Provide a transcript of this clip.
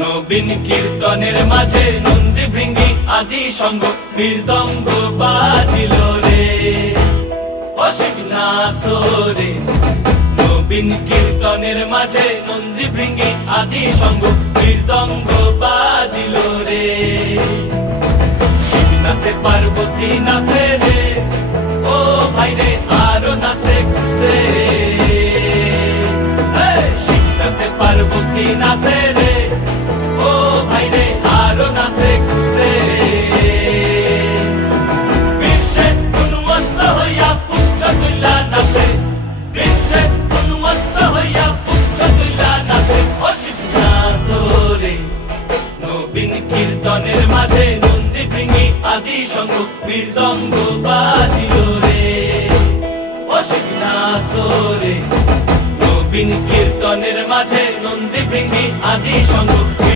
নবীন কীর্তনের মাঝে নন্দী ভৃঙ্গি আদি সঙ্গ মৃদঙ্গ বাজিল রে অসিক নাসরে। নবীন কীর্তনের মাঝে নন্দী ভৃঙ্গি আদি সঙ্গ মৃদঙ্গ বাজিল রে। শিব নাচে পার্বতী নাচে রে, ও ভাই রে আরো নাচে খুশে। শিব নাচে পার্বতী নাচে রে, ও ভাই রে আরো নাচে খুশে। বিশ্বে উন্মত্ত হইয়া পুচ্ছ তুইলা নাচে, বিশ্বে উন্মত্ত হইয়া পুচ্ছ তুইলা নাচে অসিত নাচরে। নবীন কীর্তনের মাঝে নন্দী ভৃঙ্গি আদি সঙ্গ মৃদঙ্গ বাজিল রে অসিত নাচরে। নবীন কীর্তনের মাঝে নন্দী ভৃঙ্গি আদি সঙ্গ